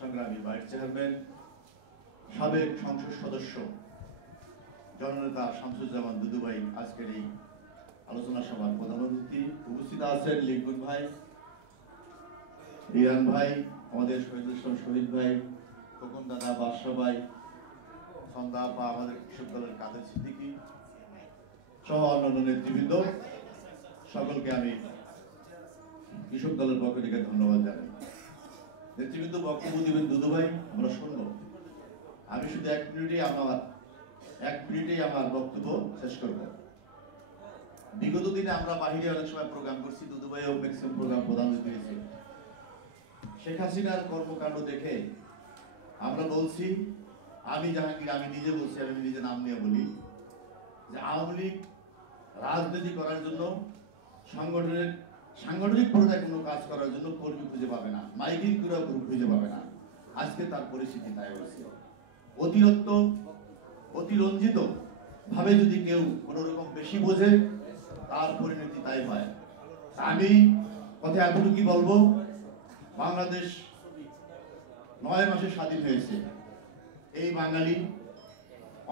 সংগ্রামী vice chairman, সাবেক সংসদ সদস্য জননেতা শামসুজ্জামান দুদু ভাই আজকের এই আলোচনা সভার প্রধান অতিথি, উপস্থিত আছেন লিঙ্কন ভাই, রিয়ান ভাই, আমাদের শহীদ ভাই, খোকন দাদা, বাদশা ভাই, সন্ধ্যা আপা, আমাদের কৃষক দলের কাদের সিদ্দিকী সহ অন্যান্য নেতৃবৃন্দ, সকলকে আমি কৃষক দলের পক্ষ থেকে ধন্যবাদ জানাই। নেতৃবৃন্দ বক্তব্য দিবেন দুদু ভাই, আমরা শুনবো। আমি শুধু এক মিনিটেই আমার বক্তব্য শেষ করব। বিগত দিনে আমরা বাহিরে অনেক সময় প্রোগ্রাম করছি, দুদু ভাইও ম্যাক্সিমাম প্রোগ্রাম প্রদান দিয়েছে। শেখ হাসিনার কর্মকাণ্ড দেখে আমরা বলছি, আমি জাহাঙ্গীর, আমি নিজে বলছি, আমি নিজে নাম নিয়ে বলি যে আওয়ামী লীগ রাজনীতি করার জন্য সাংগঠনিক পর্যায়ে কোনো কাজ করার জন্য কর্মী খুঁজে পাবে না, মাইকিং করে খুঁজে পাবে না। আজকে তার পরিস্থিতি তাই হয়েছে। অতিরঞ্জিত ভাবে যদি কেউ কোন রকম বেশি বোঝে, তার পরিণতি তাই হয়। আমি কথা এতটুকু বলবো, বাংলাদেশ 9 মাসে স্বাধীন হয়েছে। এই বাঙালি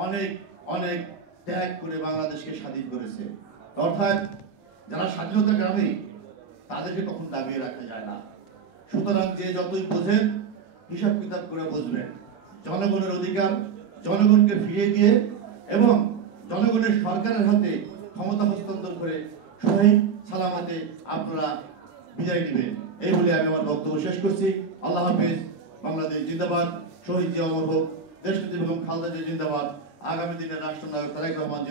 অনেক অনেক ত্যাগ করে বাংলাদেশকে স্বাধীন করেছে। অর্থাৎ যারা স্বাধীনতা গ্রামে, তাদেরকে কখন দাবিয়ে রাখা যায় না। সুতরাং যে যতই বোঝেন, হিসাব কিতাব করে বুঝবেন। জনগণের অধিকার জনগণকে ফিরিয়ে দিয়ে এবং জনগণের সরকারের হাতে ক্ষমতা হস্তান্তর করে সহি সালামতে আপনারা বিদায় নেবেন। এই বলে আমি আমার বক্তব্য শেষ করছি। আল্লাহ হাফেজ। বাংলাদেশ জিন্দাবাদ। শহীদ জিয়া অমর হোক। দেশনেত্রী বেগম খালেদা জিয়া জিন্দাবাদ। আগামী দিনের রাষ্ট্রনায়ক তারেক রহমান